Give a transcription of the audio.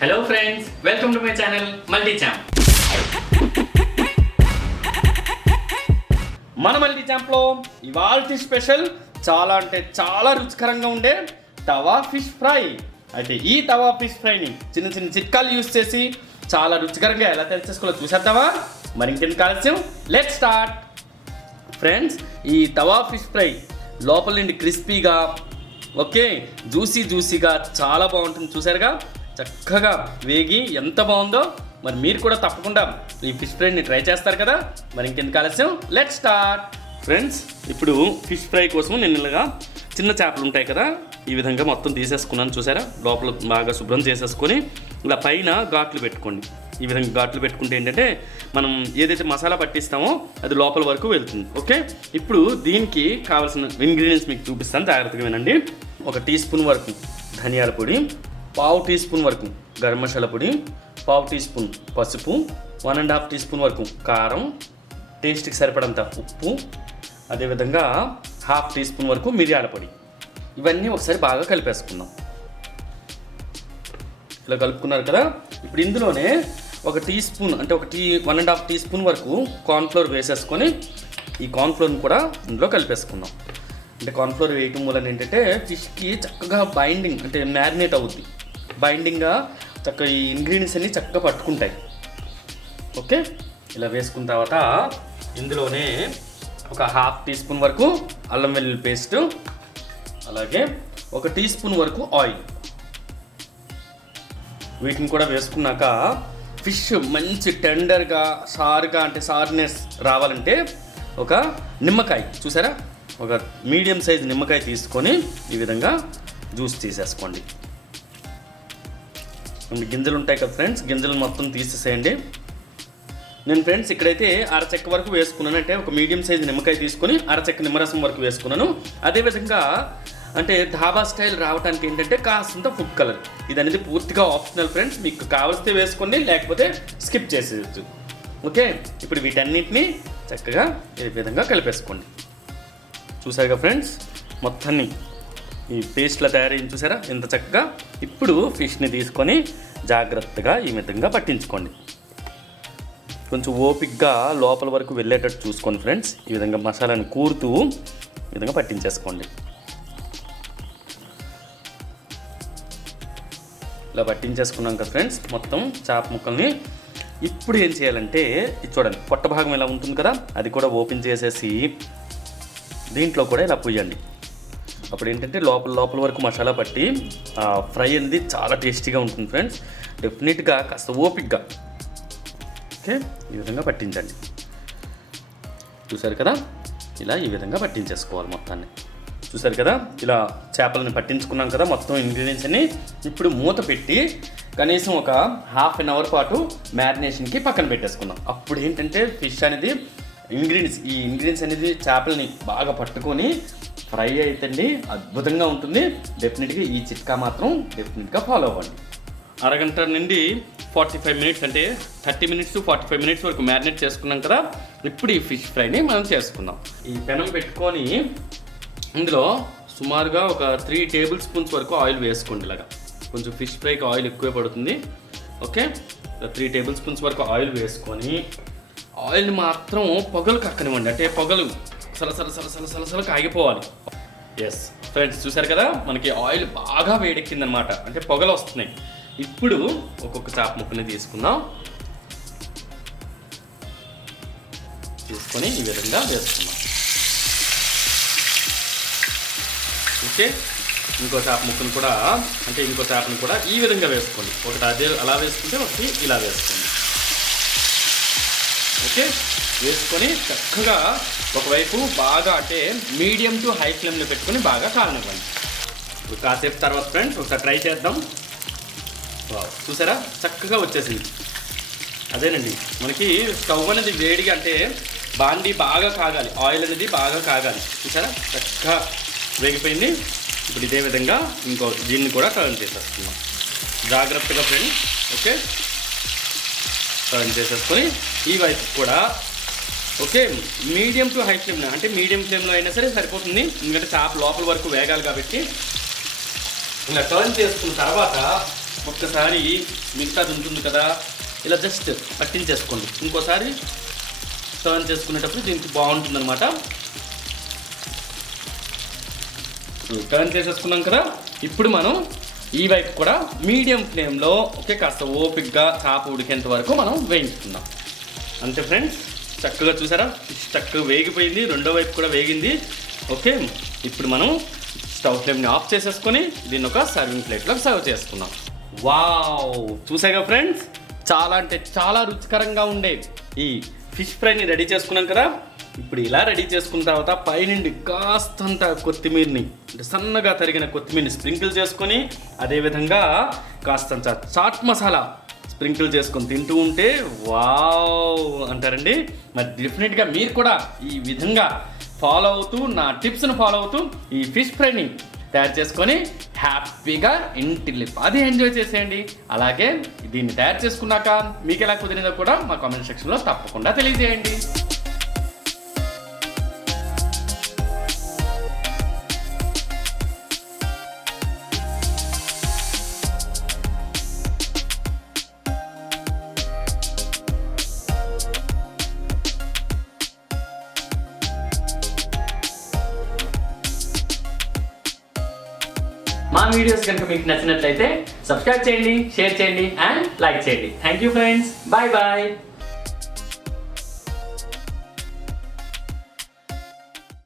Hello friends, welcome to my channel multi champ. మన multi ఛాంప్లో ఇవాల్టి special చాలా అంటే చాలా రుచికరంగా ఉండే తవా ఫిష్ ఫ్రై. అయితే ఈ తవా ఫిష్ ఫ్రైని చిన్న చిన్న చిట్కాలు యూస్ చేసి చాలా రుచికరంగా ఎలా తయారు చేసుకోవాలో చూసేద్దామా? మరి ఇంకెందుకు ఆలస్యం, లెట్ స్టార్ట్. ఫ్రెండ్స్, ఈ తవా ఫిష్ ఫ్రై లోపల నుండి క్రిస్పీగా, ఓకే, జ్యూసీగా చాలా బాగుంటుంది. చూసారుగా, చక్కగా వేగి ఎంత బాగుందో. మరి మీరు కూడా తప్పకుండా ఈ ఫిష్ ఫ్రైని ట్రై చేస్తారు కదా? మరి ఇంకెందుకు ఆలస్యం, లెట్ స్టార్ట్. ఫ్రెండ్స్, ఇప్పుడు ఫిష్ ఫ్రై కోసం నేను ఇలాగా చిన్న చేపలు ఉంటాయి కదా, ఈ విధంగా మొత్తం తీసేసుకున్నాను. చూసారా, లోపల బాగా శుభ్రం చేసేసుకొని ఇలా పైన ఘాట్లు పెట్టుకోండి. ఈ విధంగా ఘాట్లు పెట్టుకుంటే ఏంటంటే మనం ఏదైతే మసాలా పట్టిస్తామో అది లోపల వరకు వెళ్తుంది. ఓకే, ఇప్పుడు దీనికి కావాల్సిన ఇంగ్రీడియంట్స్ మీకు చూపిస్తాను, జాగ్రత్తగా వినండి. 1 టీ స్పూన్ వరకు ధనియాల పొడి, 1/2 టీ స్పూన్ వరకు గరం మసాలా పొడి, 1/2 టీ స్పూన్ పసుపు, 1.5 టీ స్పూన్ వరకు కారం, టేస్ట్కి సరిపడంత ఉప్పు, అదేవిధంగా 1/2 టీ స్పూన్ వరకు మిరియాల పొడి. ఇవన్నీ ఒకసారి బాగా కలిపేసుకుందాం. ఇలా కలుపుకున్నారు కదా, ఇప్పుడు ఇందులోనే 1 టీ స్పూన్ అంటే 1.5 టీ స్పూన్ వరకు కార్న్ఫ్లోర్ వేసేసుకొని ఈ కార్న్ఫ్లోర్ని కూడా ఇందులో కలిపేసుకుందాం. అంటే కార్న్ఫ్లోర్ వేయటం వలన ఏంటంటే ఫిష్కి చక్కగా బైండింగ్ అంటే మ్యారినేట్ అవుద్ది. బైండింగ్గా చక్కగా ఈ ఇంగ్రీడియంట్స్ అన్నీ చక్కగా పట్టుకుంటాయి. ఓకే, ఇలా వేసుకున్న తర్వాత ఇందులోనే 1/2 టీ స్పూన్ వరకు అల్లం వెల్లుల్లి పేస్టు, అలాగే 1 టీ స్పూన్ వరకు ఆయిల్, వీటిని కూడా వేసుకున్నాక ఫిష్ మంచి టెండర్గా షార్గా అంటే షార్నెస్ రావాలంటే ఒక నిమ్మకాయ, చూసారా, ఒక మీడియం సైజ్ నిమ్మకాయ తీసుకొని ఈ విధంగా జ్యూస్ తీసేసుకోండి. గింజలు ఉంటాయి కదా ఫ్రెండ్స్, గింజలు మొత్తం తీసేసేయండి. నేను ఫ్రెండ్స్ ఇక్కడైతే 1/2 చెక్క వరకు వేసుకున్నాను. అంటే ఒక మీడియం సైజ్ నిమ్మకాయ తీసుకొని 1/2 చెక్క నిమ్మరసం వరకు వేసుకున్నాను. అదేవిధంగా అంటే ధాబా స్టైల్ రావడానికి ఏంటంటే కాస్తంత ఫుడ్ కలర్, ఇది అనేది పూర్తిగా ఆప్షనల్ ఫ్రెండ్స్, మీకు కావలిస్తే వేసుకోండి, లేకపోతే స్కిప్ చేసేయచ్చు. ఓకే, ఇప్పుడు వీటన్నిటిని చక్కగా ఈ విధంగా కలిపేసుకోండి. చూసారుగా ఫ్రెండ్స్, మొత్తాన్ని ఈ పేస్ట్లా తయారైంది, చూసారా ఎంత చక్కగా. ఇప్పుడు ఫిష్ని తీసుకొని జాగ్రత్తగా ఈ విధంగా పట్టించుకోండి. కొంచెం ఓపిక్గా లోపల వరకు వెళ్ళేటట్టు చూసుకోండి ఫ్రెండ్స్. ఈ విధంగా మసాలాని కూరుతూ ఈ విధంగా పట్టించేసుకోండి. ఇలా పట్టించేసుకున్నాం కదా ఫ్రెండ్స్ మొత్తం చేప ముక్కల్ని. ఇప్పుడు ఏం చేయాలంటే ఇది చూడండి, పొట్ట భాగం ఎలా ఉంటుంది కదా, అది కూడా ఓపెన్ చేసేసి దీంట్లో కూడా ఇలా పూయండి. అప్పుడు ఏంటంటే లోపల వరకు మసాలా పట్టి ఫ్రై అనేది చాలా టేస్టీగా ఉంటుంది ఫ్రెండ్స్. డెఫినెట్గా కాస్త ఓపిక్గా ఓకే ఈ విధంగా పట్టించండి. చూసారు కదా, ఇలా ఈ విధంగా పట్టించేసుకోవాలి మొత్తాన్ని. చూసారు కదా, ఇలా చేపలను పట్టించుకున్నాం కదా మొత్తం ఇంగ్రీడియంట్స్ అన్ని. ఇప్పుడు మూత పెట్టి కనీసం ఒక 1/2 an hour పాటు మ్యారినేషన్కి పక్కన పెట్టేసుకున్నాం. అప్పుడు ఏంటంటే ఫిష్ అనేది ఈ ఇంగ్రీడియంట్స్ అనేది చేపలని బాగా పట్టుకొని ఫ్రై అవుతుంది, అద్భుతంగా ఉంటుంది. డెఫినెట్గా ఈ చిట్కా మాత్రం డెఫినెట్గా ఫాలో అవ్వండి. 1 గంట నుండి 45 మినిట్స్ అంటే 30 minutes to 45 minutes వరకు మ్యారినేట్ చేసుకున్నాం కదా. ఇప్పుడు ఈ ఫిష్ ఫ్రైని మనం చేసుకుందాం. ఈ పెనం పెట్టుకొని ఇందులో సుమారుగా ఒక 3 టేబుల్ స్పూన్స్ వరకు ఆయిల్ వేసుకోండి. ఇలాగా కొంచెం ఫిష్ ఫ్రైకి ఆయిల్ ఎక్కువే పడుతుంది. ఓకే, 3 టేబుల్ స్పూన్స్ వరకు ఆయిల్ వేసుకొని ఆయిల్ని మాత్రం పొగలు కక్కనివ్వండి. అంటే పొగలు సలసల కాగిపోవాలి. ఎస్ ఫ్రెండ్స్, చూసారు కదా, మనకి ఆయిల్ బాగా వేడెక్కిందనమాట, అంటే పొగలు వస్తున్నాయి. ఇప్పుడు ఒక్కొక్క చేప ముక్కని తీసుకుందాం. తీసుకొని ఈ విధంగా వేసుకుందాం. ఓకే, ఇంకో చేప ముక్కను కూడా అంటే ఇంకో చేపను కూడా ఈ విధంగా వేసుకోండి. ఒకటి అదే అలా వేసుకుంటే ఒకటి ఇలా వేసుకోండి. ఓకే, వేసుకొని చక్కగా ఒకవైపు బాగా అంటే మీడియం టు హై ఫ్లేమ్లో పెట్టుకొని బాగా కాలనివ్వండి. ఇప్పుడు కాసేపు తర్వాత ఫ్రెండ్స్ ఒకసారి ట్రై చేద్దాం. చూసారా, చక్కగా వచ్చేసింది. అదేనండి, మనకి స్టవ్ అనేది వేడిగా అంటే బాండీ బాగా కాగాలి, ఆయిల్ అనేది బాగా కాగాలి. చూసారా, చక్కగా వేగిపోయింది. ఇప్పుడు ఇదే విధంగా దీన్ని కూడా టర్న్ చేసేస్తున్నాం జాగ్రత్తగా ఫ్రెండ్స్. ఓకే, టర్న్ చేసేసుకొని ఈ వైపు కూడా okay medium to high flame, అంటే మీడియం ఫ్లేమ్లో అయినా సరే సరిపోతుంది, ఎందుకంటే చేప లోపల వరకు వేగాలి కాబట్టి. ఇలా టర్న్ చేసుకున్న తర్వాత ఒక్కసారి మిగతాది ఉంటుంది కదా, ఇలా జస్ట్ పట్టించేసుకోండి. ఇంకోసారి టర్న్ చేసుకునేటప్పుడు దీనికి బాగుంటుంది అనమాట. టర్న్ చేసేసుకున్నాం కదా. ఇప్పుడు మనం ఈ వైపు కూడా మీడియం ఫ్లేమ్లో కాస్త ఓపిక్గా చేప ఉడికేంత వరకు మనం వేయించుకుందాం. అంతే ఫ్రెండ్స్, చక్కగా చూసారా ఫిష్ చక్కగా వేగిపోయింది, రెండో వైపు కూడా వేగింది. ఓకే, ఇప్పుడు మనం స్టవ్ ఫ్లేమ్ని ఆఫ్ చేసేసుకొని దీన్ని ఒక సర్వింగ్ ప్లేట్లోకి సర్వ్ చేసుకుందాం. వావ్, చూసాగా ఫ్రెండ్స్, చాలా అంటే చాలా రుచికరంగా ఉండే ఈ ఫిష్ ఫ్రైని రెడీ చేసుకున్నాం కదా. ఇప్పుడు ఇలా రెడీ చేసుకున్న తర్వాత పైనుండి కాస్తంత కొత్తిమీరని, అంటే సన్నగా తరిగిన కొత్తిమీరని స్ప్రింకిల్ చేసుకొని, అదేవిధంగా కాస్తంత చాట్ మసాలా స్ప్రింకిల్ చేసుకొని తింటూ ఉంటే వావ్ అంటారండి. మరి డెఫినెట్గా మీరు కూడా ఈ విధంగా ఫాలో అవుతూ, నా టిప్స్ను ఫాలో అవుతూ ఈ ఫిష్ ఫ్రైని తయారు చేసుకొని హ్యాపీగా ఇంటిల్లిపాది ఎంజాయ్ చేసేయండి. అలాగే దీన్ని తయారు చేసుకున్నాక మీకు ఎలా కుదిరిందో కూడా మా కామెంట్ సెక్షన్లో తప్పకుండా తెలియజేయండి. మా వీడియోస్ కనుక మీకు నచ్చినట్లయితే సబ్స్క్రైబ్ చేయండి, షేర్ చేయండి అండ్ లైక్ చేయండి. Thank you friends, bye bye.